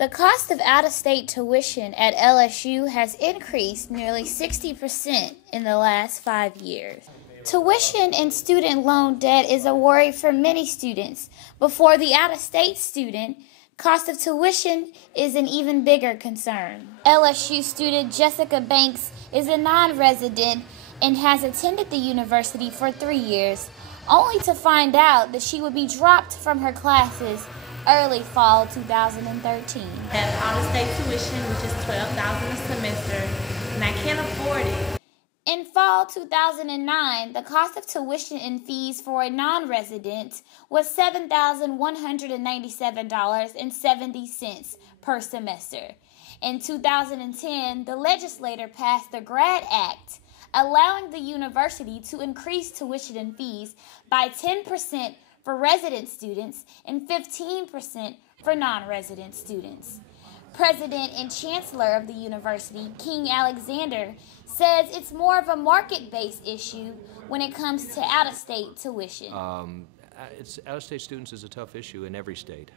The cost of out-of-state tuition at LSU has increased nearly 60% in the last 5 years. Tuition and student loan debt is a worry for many students, but for the out-of-state student, cost of tuition is an even bigger concern. LSU student Jessica Banks is a non-resident and has attended the university for 3 years, only to find out that she would be dropped from her classes early fall 2013. I have out-of-state tuition, which is $12,000 a semester, and I can't afford it. In fall 2009, the cost of tuition and fees for a non-resident was $7,197.70 per semester. In 2010, the legislature passed the GRAD Act, allowing the university to increase tuition and fees by 10% for resident students and 15% for non-resident students. President and Chancellor of the university, King Alexander, says it's more of a market-based issue when it comes to out-of-state tuition. Out-of-state students is a tough issue in every state.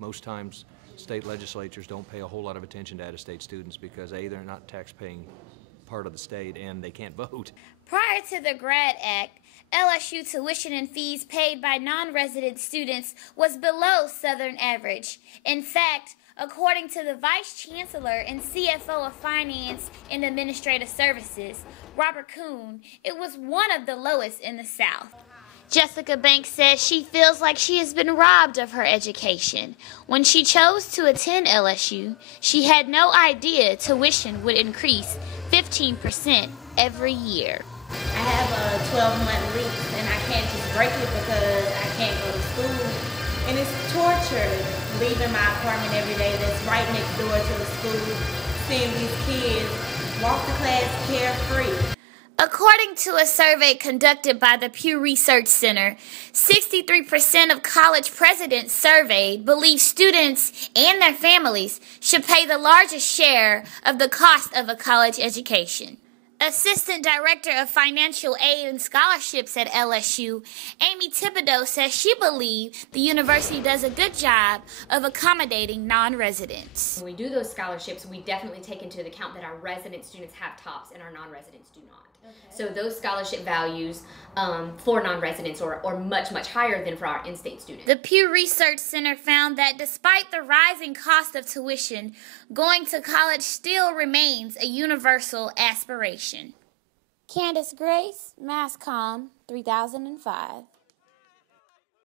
Most times, state legislatures don't pay a whole lot of attention to out-of-state students because A, they're not tax-paying part of the state, and they can't vote. Prior to the GRAD Act, LSU tuition and fees paid by non-resident students was below Southern average. In fact, according to the Vice Chancellor and CFO of Finance and Administrative Services, Robert Kuhn, it was one of the lowest in the South. Jessica Banks says she feels like she has been robbed of her education. When she chose to attend LSU, she had no idea tuition would increase 15% every year. I have a 12-month lease, and I can't just break it because I can't go to school. And it's torture leaving my apartment every day that's right next door to the school, seeing these kids walk to class carefree. According to a survey conducted by the Pew Research Center, 63% of college presidents surveyed believe students and their families should pay the largest share of the cost of a college education. Assistant Director of Financial Aid and Scholarships at LSU, Amy Thibodeau, says she believes the university does a good job of accommodating non-residents. When we do those scholarships, we definitely take into account that our resident students have tops and our non-residents do not. Okay. So those scholarship values for non-residents are much, much higher than for our in-state students. The Pew Research Center found that despite the rising cost of tuition, going to college still remains a universal aspiration. Candace Grace, MassCom 3005.